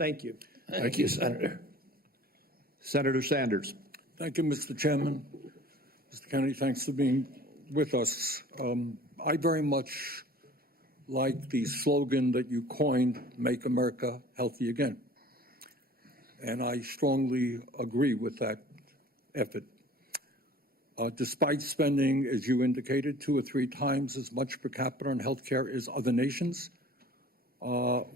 Thank you. Thank you, Senator. Senator Sanders. Thank you, Mr. Chairman. Mr. Kennedy, thanks for being with us. I very much like the slogan that you coined, Make America Healthy Again. And I strongly agree with that effort. Despite spending, as you indicated, 2 or 3 times as much per capita on healthcare as other nations,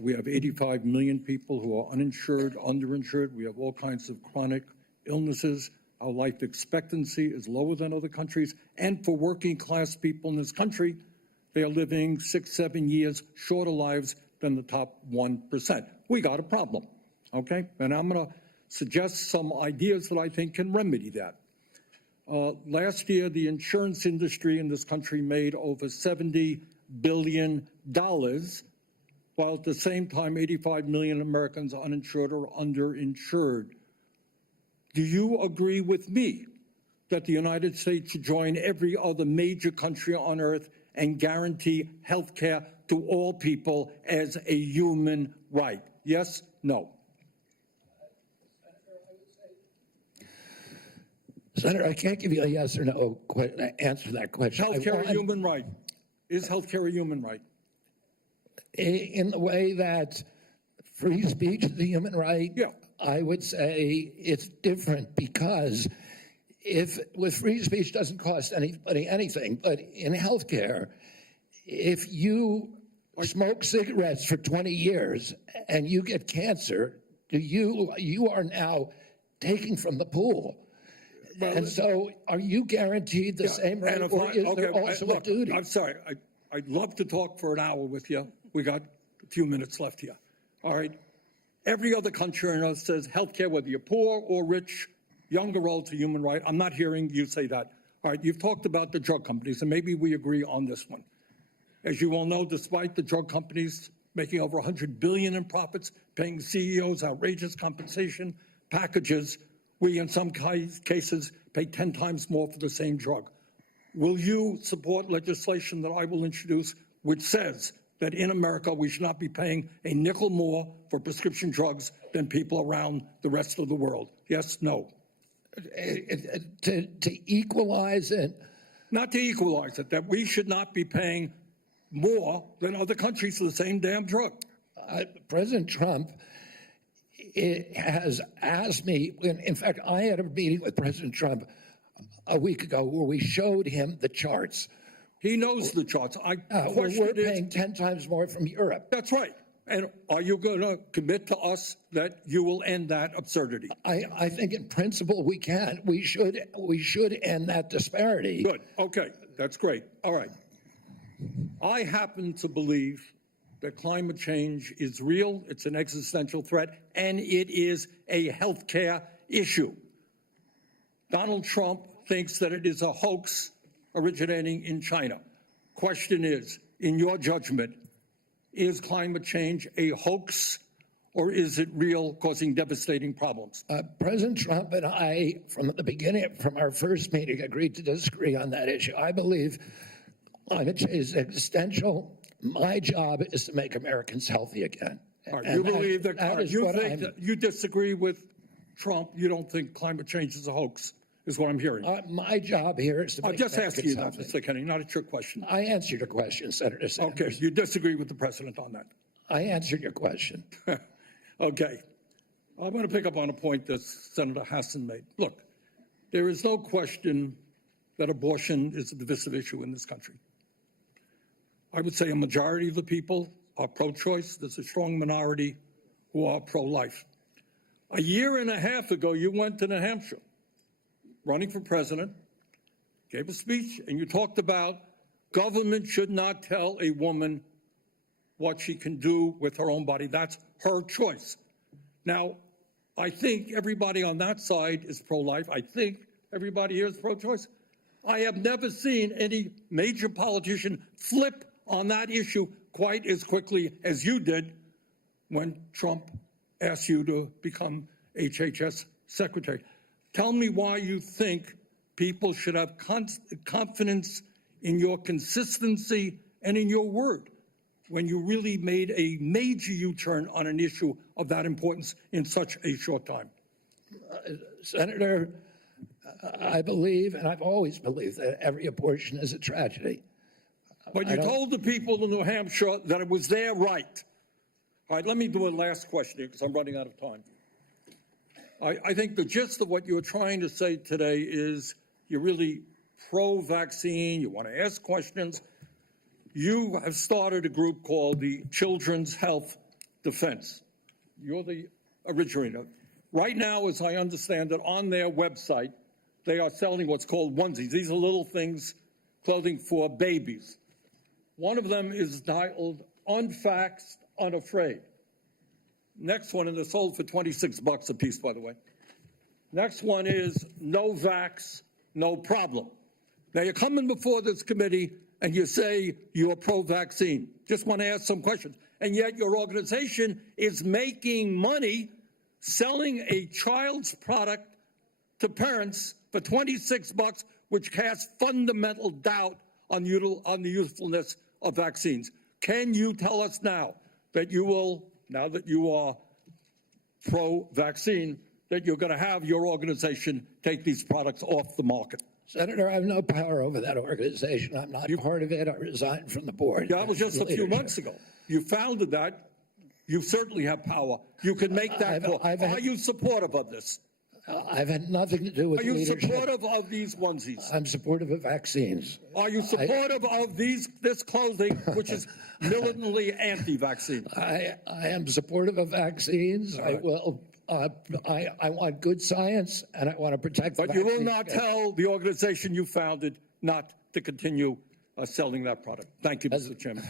we have 85 million people who are uninsured, underinsured. We have all kinds of chronic illnesses. Our life expectancy is lower than other countries. And for working class people in this country, they are living 6, 7 years shorter lives than the top 1%. We got a problem, okay? And I'm going to suggest some ideas that I think can remedy that. Last year, the insurance industry in this country made over $70 billion, while at the same time, 85 million Americans are uninsured or underinsured. Do you agree with me that the United States should join every other major country on earth and guarantee health care to all people as a human right? Yes? No? Senator, I can't give you a yes or no answer to that question. Health care a human right? Is health care a human right? In the way that free speech is a human right, yeah. I would say it's different, because if with free speech doesn't cost anybody anything, but in healthcare, if you smoke cigarettes for 20 years and you get cancer, you are now taking from the pool. Well, and so are you guaranteed the same right, or is there also a duty? I'm sorry. I'd love to talk for an hour with you. We got a few minutes left here. All right. Every other country on earth says healthcare, whether you're poor or rich, young or old, is a human right. I'm not hearing you say that. All right. You've talked about the drug companies, and maybe we agree on this one. As you all know, despite the drug companies making over $100 billion in profits, paying CEOs outrageous compensation packages, we, in some cases, pay 10 times more for the same drug. Will you support legislation that I will introduce which says that in America we should not be paying a nickel more for prescription drugs than people around the rest of the world? Yes, no? To equalize it? Not to equalize it, that we should not be paying more than other countries for the same damn drug. President Trump has asked me, in fact, I had a meeting with President Trump a week ago where we showed him the charts. He knows the charts. We're paying 10 times more from Europe. That's right. And are you going to commit to us that you will end that absurdity? I think in principle we can. We should end that disparity. Good. Okay. That's great. All right. I happen to believe that climate change is real, it's an existential threat, and it is a health care issue. Donald Trump thinks that it is a hoax originating in China. Question is, in your judgment, is climate change a hoax, or is it real, causing devastating problems? President Trump and I, from the beginning, from our first meeting, agreed to disagree on that issue. I believe climate change is existential. My job is to make Americans healthy again. All right, you believe that you disagree with Trump. You don't think climate change is a hoax, is what I'm hearing. My job here is to make Americans healthy. I'm just asking you that, Mr. Kennedy, not a trick question. I answered your question, Senator Sanders. Okay, you disagree with the president on that. I answered your question. Okay. I'm going to pick up on a point that Senator Hassan made. Look, there is no question that abortion is a divisive issue in this country. I would say a majority of the people are pro-choice. There's a strong minority who are pro-life. A year and a half ago, you went to New Hampshire, running for president, gave a speech, and you talked about government should not tell a woman what she can do with her own body. That's her choice. Now, I think everybody on that side is pro-life. I think everybody here is pro-choice. I have never seen any major politician flip on that issue quite as quickly as you did when Trump asked you to become HHS secretary. Tell me why you think people should have confidence in your consistency and in your word. when you really made a major U-turn on an issue of that importance in such a short time? Senator, I believe, and I've always believed, that every abortion is a tragedy. But you told the people in New Hampshire that it was their right. All right, let me do a last question here because I'm running out of time. I think the gist of what you're trying to say today is you're really pro-vaccine, you want to ask questions. You have started a group called the Children's Health Defense. You're the originator. Right now, as I understand it, on their website, they are selling what's called onesies. These are little things, clothing for babies. One of them is titled Unvaxxed, Unafraid. Next one, and they're sold for $26 a piece, by the way. Next one is No Vax, No Problem. Now, you're coming before this committee and you say you're pro-vaccine. Just want to ask some questions. And yet your organization is making money selling a child's product to parents for $26, which casts fundamental doubt on the usefulness of vaccines. Can you tell us now that you will, now that you are pro-vaccine, that you're going to have your organization take these products off the market? Senator, I have no power over that organization. I'm not part of it. I resigned from the board. That was just a few months ago. You founded that. You certainly have power. You can make that call. Are you supportive of this? I've had nothing to do with leadership. Are you supportive of these onesies? I'm supportive of vaccines. Are you supportive of this clothing, which is militantly anti-vaccine? I am supportive of vaccines. I will. I want good science, and I want to protect. But you will not tell the organization you founded not to continue selling that product. Thank you, Mr. Chairman.